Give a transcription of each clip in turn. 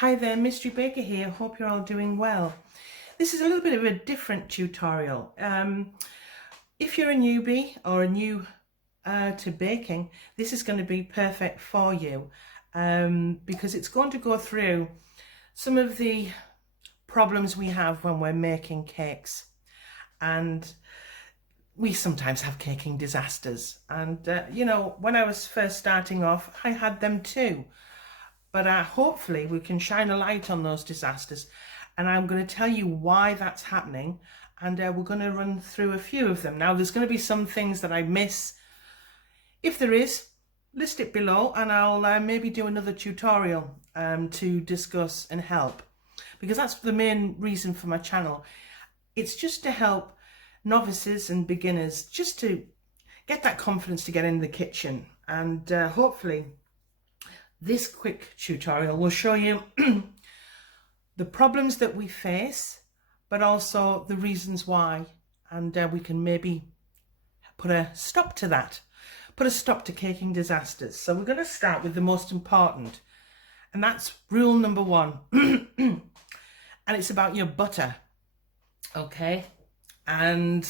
Hi there, Mystery Baker here. Hope you're all doing well. This is a little bit of a different tutorial. If you're a newbie or a new to baking, this is going to be perfect for you because it's going to go through some of the problems we have when we're making cakes, and we sometimes have caking disasters. And you know, when I was first starting off, I had them too. But hopefully we can shine a light on those disasters, and I'm going to tell you why that's happening, and we're going to run through a few of them. Now, there's going to be some things that I miss. If there is, list it below, and I'll maybe do another tutorial to discuss and help, because that's the main reason for my channel. It's just to help novices and beginners, just to get that confidence to get in the kitchen, and hopefully this quick tutorial will show you the problems that we face, but also the reasons why, and we can maybe put a stop to that, put a stop to caking disasters. So we're going to start with the most important, and that's rule number one. And it's about your butter, okay? And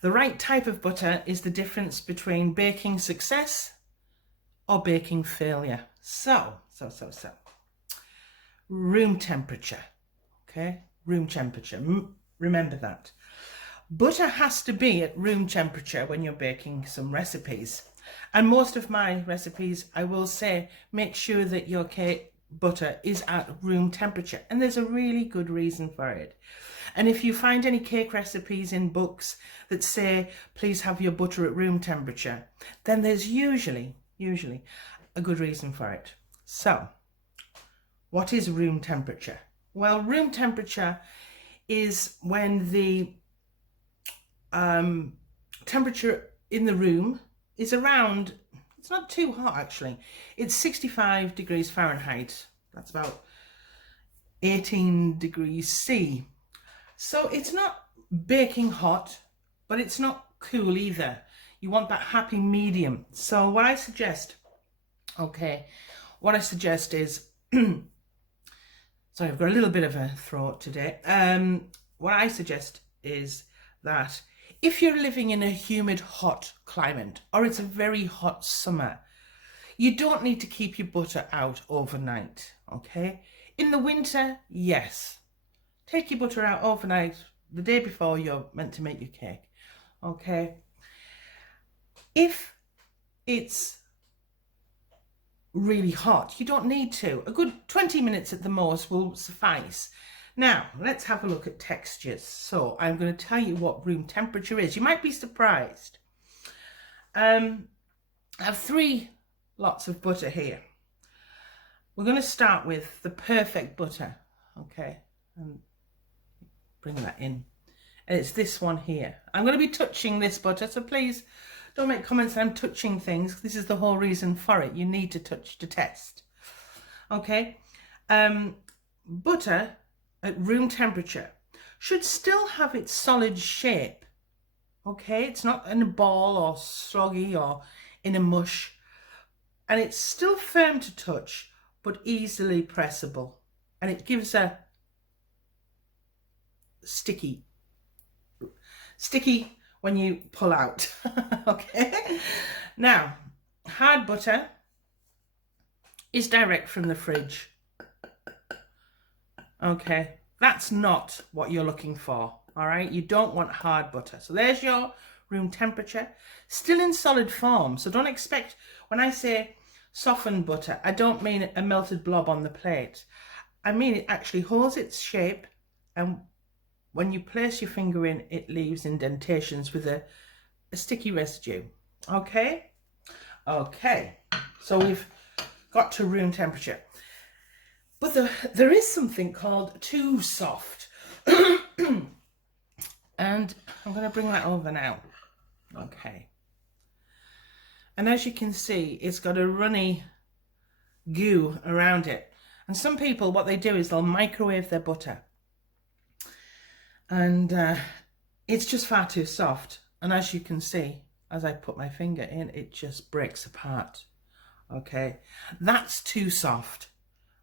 the right type of butter is the difference between baking success or baking failure. So, room temperature, okay? Room temperature, remember that. Butter has to be at room temperature when you're baking some recipes. And most of my recipes, I will say, make sure that your cake butter is at room temperature. And there's a really good reason for it. And if you find any cake recipes in books that say, please have your butter at room temperature, then there's usually a good reason for it. So, what is room temperature? Well, room temperature is when the temperature in the room is around, it's not too hot actually, it's 65 degrees Fahrenheit. That's about 18 degrees C. So it's not baking hot, but it's not cool either. You want that happy medium. So what I suggest, is, sorry, I've got a little bit of a throat today. What I suggest is that if you're living in a humid, hot climate, or it's a very hot summer, you don't need to keep your butter out overnight, okay? In the winter, yes. Take your butter out overnight the day before you're meant to make your cake, okay? If it's really hot, you don't need to. A good 20 minutes at the most will suffice. Now, let's have a look at textures. So I'm going to tell you what room temperature is. You might be surprised. I have 3 lots of butter here. We're going to start with the perfect butter, okay? And bring that in. And it's this one here. I'm going to be touching this butter, so please don't make comments that I'm touching things. This is the whole reason for it. You need to touch to test. Okay. Butter at room temperature should still have its solid shape. Okay. It's not in a ball or soggy or in a mush. And it's still firm to touch, but easily pressable. And it gives a sticky when you pull out. Okay, now hard butter is direct from the fridge. Okay, that's not what you're looking for. All right, you don't want hard butter. So there's your room temperature, still in solid form. So don't expect, when I say softened butter, I don't mean a melted blob on the plate. I mean it actually holds its shape, and when you place your finger in, it leaves indentations with a sticky residue. Okay? Okay. So we've got to room temperature. But there is something called too soft. And I'm going to bring that over now. Okay. And as you can see, it's got a runny goo around it. And some people, what they do is they'll microwave their butter. And it's just far too soft. And as you can see, as I put my finger in, it just breaks apart. Okay, that's too soft.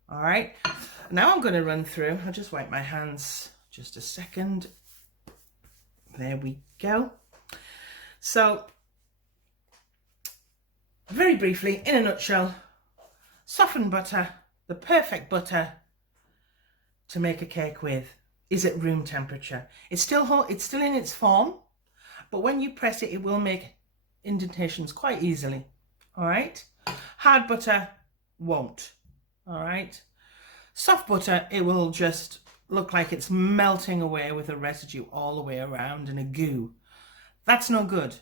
All right, now I'm going to run through. I'll just wipe my hands just a second. There we go. So very briefly, in a nutshell, softened butter, the perfect butter to make a cake with, is at room temperature. It's still hot, it's still in its form, but when you press it, it will make indentations quite easily. All right, hard butter won't. All right, soft butter, it will just look like it's melting away with a residue all the way around and a goo. That's no good.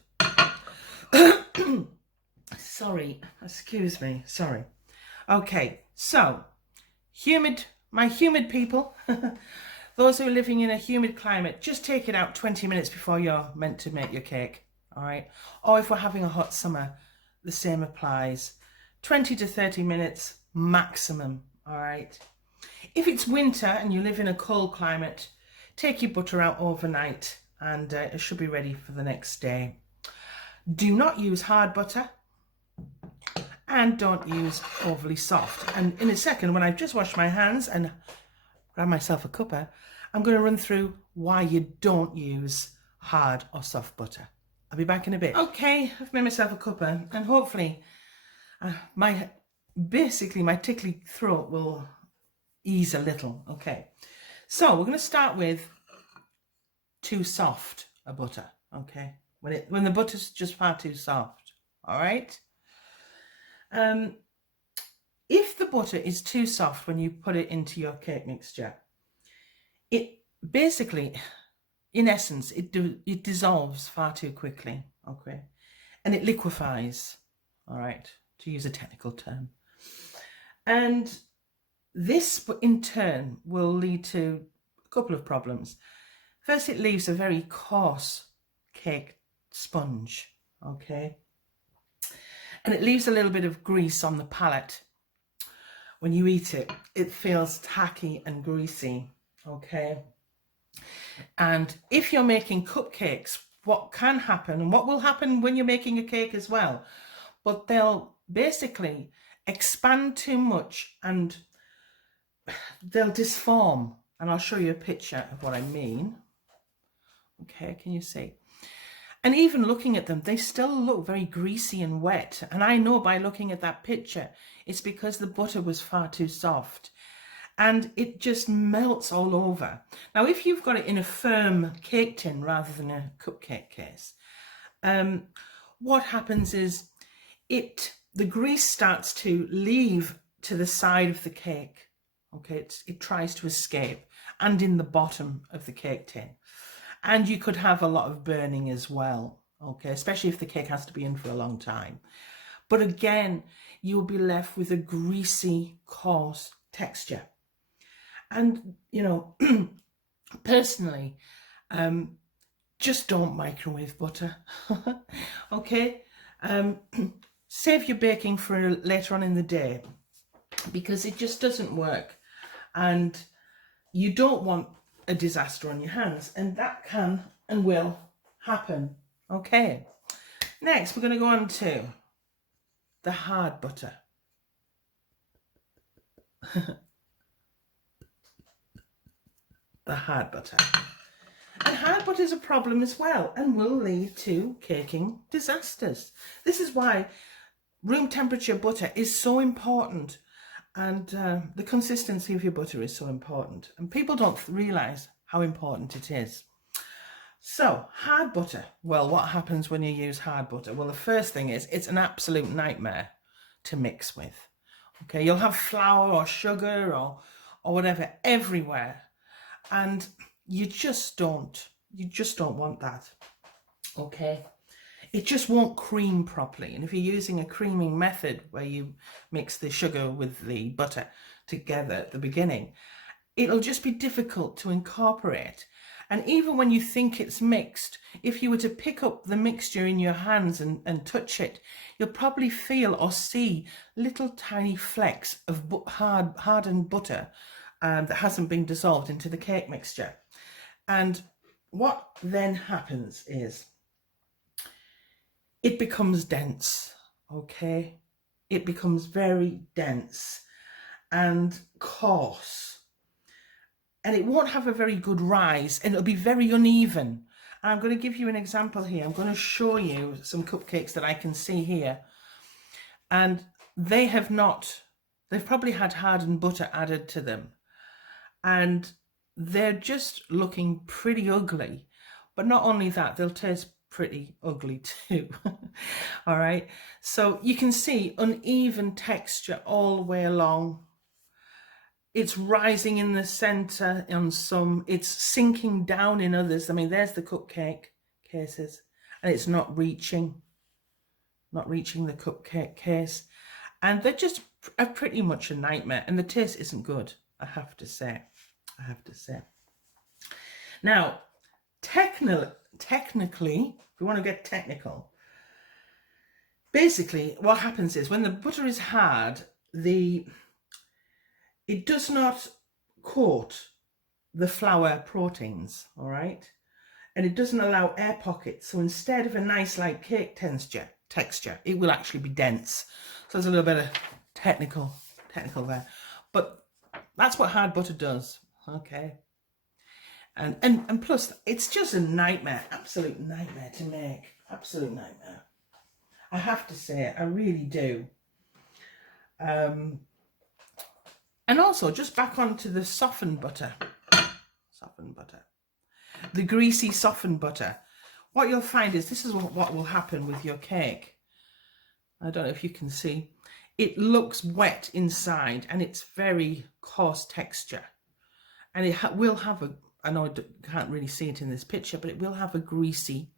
Sorry, excuse me, sorry. Okay, so my humid people, those who are living in a humid climate, just take it out 20 minutes before you're meant to make your cake, all right? Or if we're having a hot summer, the same applies. 20 to 30 minutes maximum, all right? If it's winter and you live in a cold climate, take your butter out overnight and it should be ready for the next day. Do not use hard butter and don't use overly soft. And in a second, when I've just washed my hands and grab myself a cuppa, I'm going to run through why you don't use hard or soft butter. I'll be back in a bit. Okay, I've made myself a cuppa and hopefully my tickly throat will ease a little. Okay, so we're going to start with too soft a butter. Okay, when the butter's just far too soft. All right. If the butter is too soft when you put it into your cake mixture, it basically, in essence, it dissolves far too quickly, okay, and it liquefies, all right, to use a technical term. And this, in turn, will lead to a couple of problems. First, it leaves a very coarse cake sponge, okay, and it leaves a little bit of grease on the palate. When you eat it, it feels tacky and greasy, okay? And if you're making cupcakes, what can happen, and what will happen when you're making a cake as well, but they'll basically expand too much and they'll disform. And I'll show you a picture of what I mean. Okay, can you see? And even looking at them, they still look very greasy and wet. And I know by looking at that picture, it's because the butter was far too soft. And it just melts all over. Now, if you've got it in a firm cake tin rather than a cupcake case, what happens is the grease starts to leave to the side of the cake. Okay, it tries to escape, and in the bottom of the cake tin. And you could have a lot of burning as well, okay, especially if the cake has to be in for a long time. But again, you will be left with a greasy, coarse texture. And, you know, personally, just don't microwave butter, okay? Save your baking for later on in the day because it just doesn't work. And you don't want a disaster on your hands, and that can and will happen. Okay, next we're going to go on to the hard butter. The hard butter. And hard butter is a problem as well and will lead to caking disasters. This is why room temperature butter is so important, and the consistency of your butter is so important, and people don't realise how important it is. So, hard butter. Well, what happens when you use hard butter? Well, the first thing is it's an absolute nightmare to mix with. Okay, you'll have flour or sugar or whatever everywhere, and you just don't want that. Okay, it just won't cream properly. And if you're using a creaming method where you mix the sugar with the butter together at the beginning, it'll just be difficult to incorporate. And even when you think it's mixed, if you were to pick up the mixture in your hands and touch it, you'll probably feel or see little tiny flecks of hardened butter that hasn't been dissolved into the cake mixture. And what then happens is it becomes dense, okay? It becomes very dense. and coarse. And it won't have a very good rise, and it'll be very uneven. And I'm going to give you an example here. I'm going to show you some cupcakes that I can see here. And they've probably had hardened butter added to them. And they're just looking pretty ugly. But not only that, they'll taste pretty ugly too. All right. So you can see uneven texture all the way along. It's rising in the center on some, it's sinking down in others. I mean, there's the cupcake cases, and it's not reaching the cupcake case. And they're just pretty much a nightmare, and the taste isn't good, I have to say. Now, technically, if we want to get technical, basically what happens is when the butter is hard, it does not coat the flour proteins, all right? And it doesn't allow air pockets. So instead of a nice like cake texture, it will actually be dense. So there's a little bit of technical there. But that's what hard butter does, okay? And plus, it's just a nightmare, absolute nightmare to make. Absolute nightmare. I have to say, I really do. And also, just back onto the softened butter. The greasy softened butter. What you'll find is this is what will happen with your cake. I don't know if you can see. It looks wet inside, and it's very coarse texture. And it will have I know you can't really see it in this picture, but it will have a greasy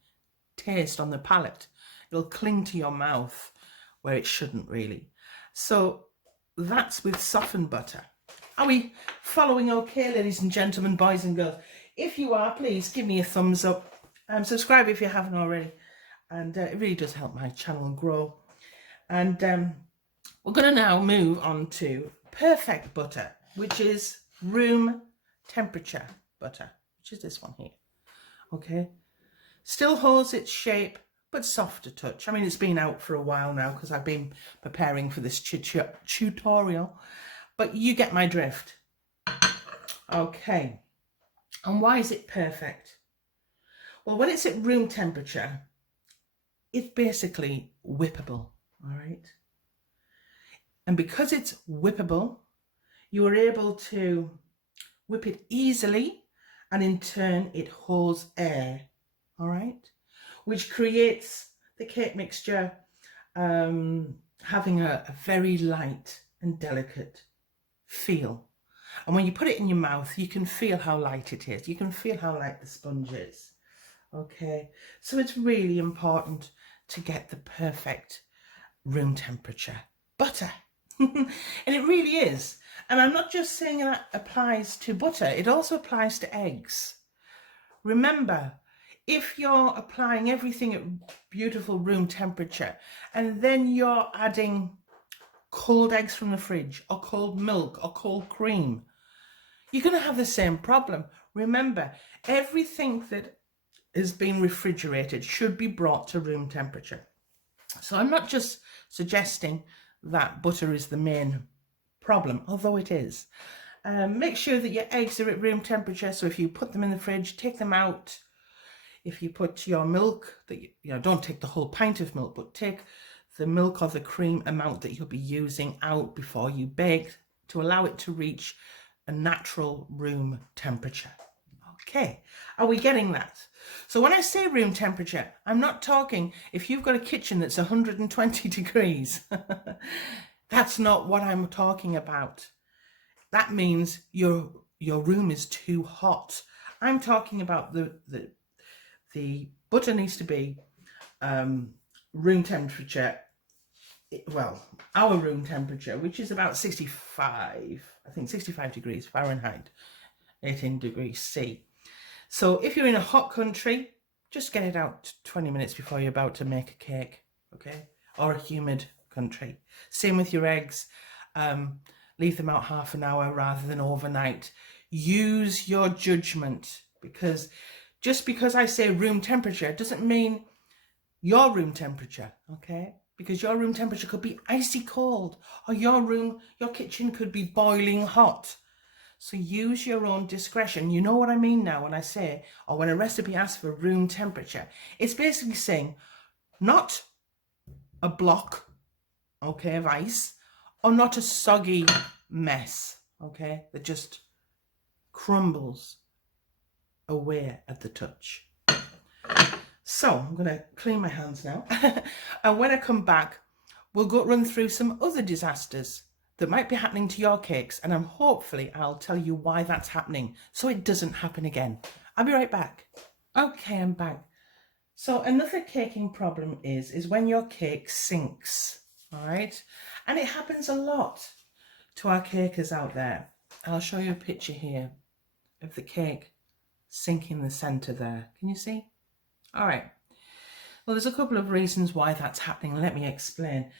taste on the palate. It'll cling to your mouth where it shouldn't really. So that's with softened butter. Are we following okay, ladies and gentlemen, boys and girls? If you are, please give me a thumbs up. Subscribe if you haven't already. And it really does help my channel grow. And we're going to now move on to perfect butter, which is room temperature butter, which is this one here. Okay. Still holds its shape, but softer touch. I mean, it's been out for a while now because I've been preparing for this tutorial, but you get my drift. Okay. And why is it perfect? Well, when it's at room temperature, it's basically whippable, all right? And because it's whippable, you are able to whip it easily, and in turn, it holds air, all right? Which creates the cake mixture having a very light and delicate feel. And when you put it in your mouth, you can feel how light it is. You can feel how light the sponge is. Okay, so it's really important to get the perfect room temperature butter. And it really is. And I'm not just saying that applies to butter, it also applies to eggs. Remember, if you're applying everything at beautiful room temperature and then you're adding cold eggs from the fridge or cold milk or cold cream, you're going to have the same problem. Remember, everything that is being refrigerated should be brought to room temperature. So I'm not just suggesting that butter is the main problem, although it is. Make sure that your eggs are at room temperature. So if you put them in the fridge, take them out. If you put your milk, don't take the whole pint of milk, but take the milk or the cream amount that you'll be using out before you bake to allow it to reach a natural room temperature. Okay, are we getting that? So when I say room temperature, I'm not talking if you've got a kitchen that's 120 degrees. That's not what I'm talking about. That means your room is too hot. I'm talking about the butter needs to be room temperature, well, our room temperature, which is about 65 degrees Fahrenheit, 18 degrees C. So if you're in a hot country, just get it out 20 minutes before you're about to make a cake, okay? Or a humid country. Same with your eggs. Leave them out half an hour rather than overnight. Use your judgment, because just because I say room temperature doesn't mean your room temperature, okay? because your room temperature could be icy cold, or your kitchen could be boiling hot. So use your own discretion. You know what I mean now when I say, or when a recipe asks for room temperature. It's basically saying not a block, okay, of ice, or not a soggy mess, okay, that just crumbles away at the touch. So I'm going to clean my hands now. And when I come back, we'll run through some other disasters that might be happening to your cakes, and hopefully I'll tell you why that's happening so it doesn't happen again. I'll be right back. Okay, I'm back. So another caking problem is when your cake sinks, all right? And it happens a lot to our cakers out there. I'll show you a picture here of the cake sinking in the centre there. Can you see? All right. Well, there's a couple of reasons why that's happening. Let me explain.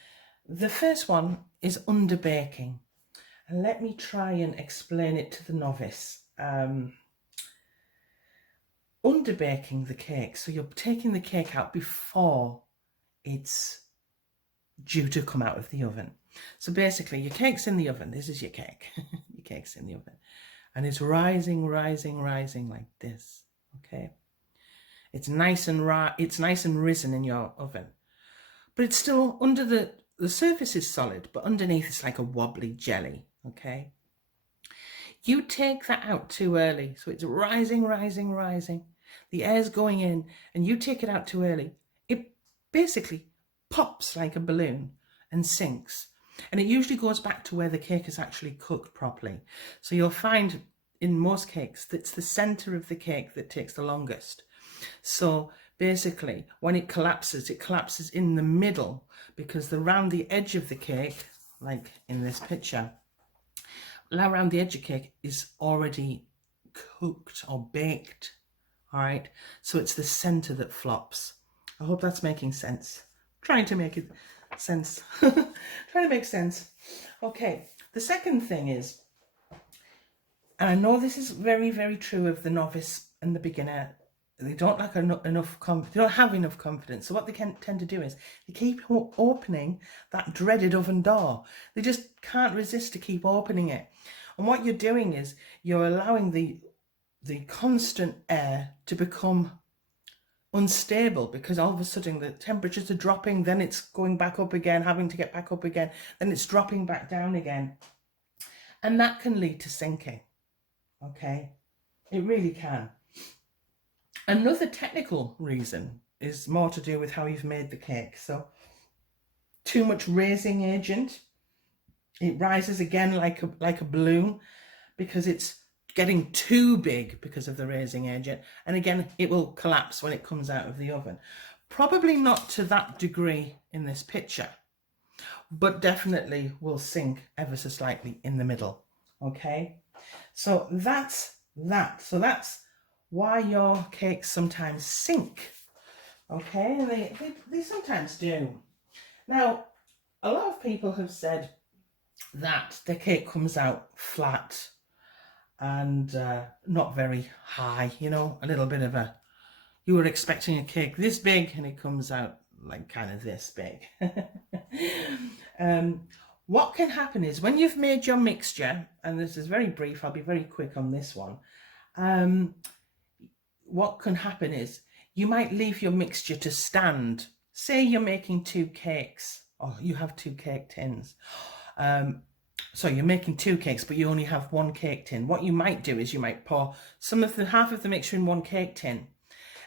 The first one is underbaking. And let me try and explain it to the novice. Underbaking the cake. So you're taking the cake out before it's due to come out of the oven. So basically your cake's in the oven. This is your cake. Your cake's in the oven. And it's rising, rising, rising like this. Okay. It's nice and risen in your oven. But it's still under the surface is solid, but underneath it's like a wobbly jelly. Okay. You take that out too early. So it's rising, rising, rising. The air's going in and you take it out too early. It basically pops like a balloon and sinks. And it usually goes back to where the cake is actually cooked properly. So you'll find in most cakes that's the center of the cake that takes the longest. So basically when it collapses in the middle, because around the edge of the cake, like in this picture, around the edge of the cake is already cooked or baked. All right, so it's the center that flops. I hope that's making sense. Trying to make it sense. Trying to make sense. Okay, the second thing is, and I know this is very, very true of the novice and the beginner, they don't have enough confidence. So what they tend to do is they keep opening that dreaded oven door. They just can't resist to keep opening it. And what you're doing is you're allowing the constant air to become unstable, because all of a sudden the temperatures are dropping, then it's going back up again, having to get back up again, then it's dropping back down again. And that can lead to sinking. Okay, it really can. Another technical reason is more to do with how you've made the cake. So too much raising agent, it rises again like a balloon because it's getting too big because of the raising agent, and again it will collapse when it comes out of the oven. Probably not to that degree in this picture, but definitely will sink ever so slightly in the middle. Okay, so that's that. So that's why your cakes sometimes sink. Okay, and they sometimes do. Now, a lot of people have said that their cake comes out flat and not very high, you know, a little bit of you were expecting a cake this big and it comes out like kind of this big. What can happen is when you've made your mixture, and this is very brief, I'll be very quick on this one. What can happen is you might leave your mixture to stand. Say you're making 2 cakes, or you have 2 cake tins. So you're making 2 cakes, but you only have 1 cake tin. What you might do is you might pour half of the mixture in 1 cake tin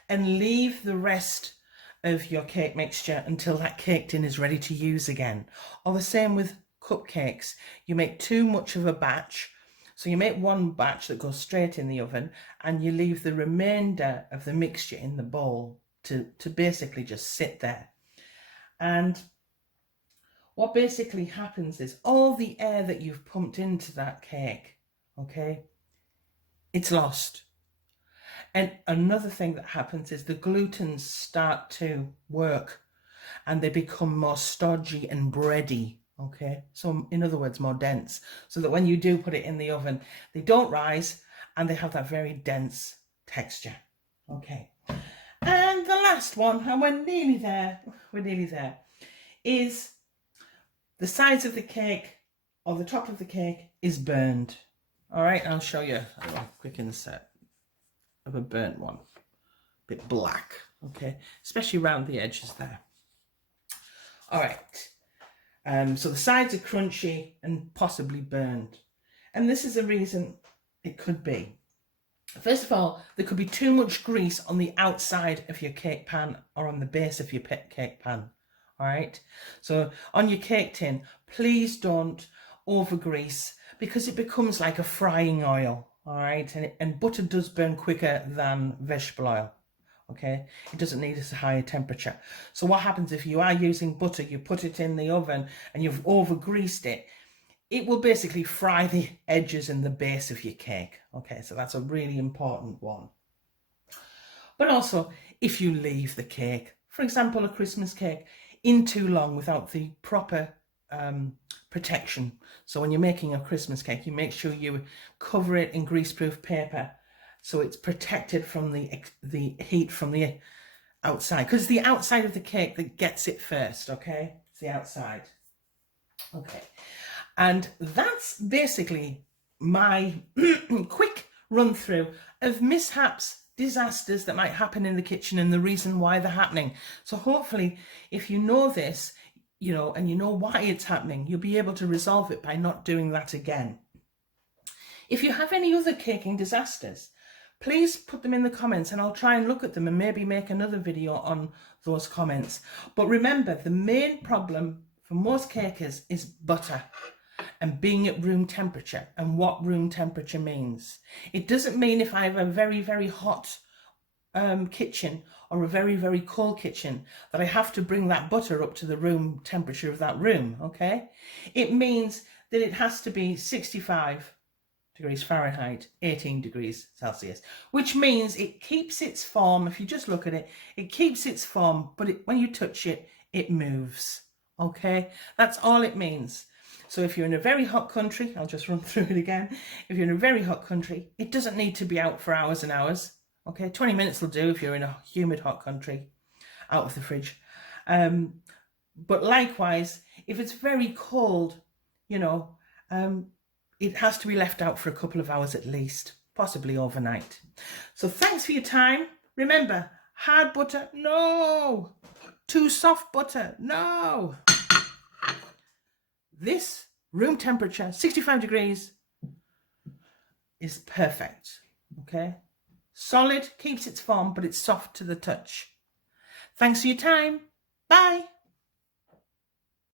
and leave the rest of your cake mixture until that cake tin is ready to use again. Or the same with cupcakes. You make too much of a batch. So you make 1 batch that goes straight in the oven and you leave the remainder of the mixture in the bowl to basically just sit there. And what basically happens is all the air that you've pumped into that cake, okay, it's lost. And another thing that happens is the glutens start to work and they become more stodgy and bready, okay? So in other words, more dense, so that when you do put it in the oven, they don't rise and they have that very dense texture, okay? And the last one, and we're nearly there, is the sides of the cake or the top of the cake is burned. All right, I'll show you a quick inset of a burnt one. A bit black, okay, especially around the edges there. All right, so the sides are crunchy and possibly burned. And this is a reason it could be. First of all, there could be too much grease on the outside of your cake pan or on the base of your cake pan. All right, so on your cake tin, please don't over grease because it becomes like a frying oil. All right, and butter does burn quicker than vegetable oil. Okay, it doesn't need a higher temperature. So what happens if you are using butter, you put it in the oven and you've over greased it, it will basically fry the edges and the base of your cake. Okay, so that's a really important one. But also, if you leave the cake, for example, a Christmas cake, in too long without the proper protection. So when you're making a Christmas cake, you make sure you cover it in greaseproof paper so it's protected from the heat from the outside. Because it's the outside of the cake that gets it first, okay? It's the outside. Okay. And that's basically my quick run through of mishaps, disasters that might happen in the kitchen and the reason why they're happening. So hopefully, if you know this, you know, and you know why it's happening, you'll be able to resolve it by not doing that again. If you have any other caking disasters, please put them in the comments and I'll try and look at them and maybe make another video on those comments. But remember, the main problem for most cakers is butter and being at room temperature and what room temperature means. It doesn't mean if I have a very, very hot kitchen or a very, very cold kitchen that I have to bring that butter up to the room temperature of that room, okay? It means that it has to be 65 degrees Fahrenheit, 18 degrees Celsius, which means it keeps its form. If you just look at it, it keeps its form, but when you touch it, it moves, okay? That's all it means. So if you're in a very hot country, I'll just run through it again. If you're in a very hot country, it doesn't need to be out for hours and hours. Okay, 20 minutes will do if you're in a humid hot country, out of the fridge. But likewise, if it's very cold, you know, it has to be left out for a couple of hours at least, possibly overnight. So thanks for your time. Remember, hard butter, no. Too soft butter, no. This room temperature, 65 degrees, is perfect, okay? Solid, keeps its form, but it's soft to the touch. Thanks for your time. Bye.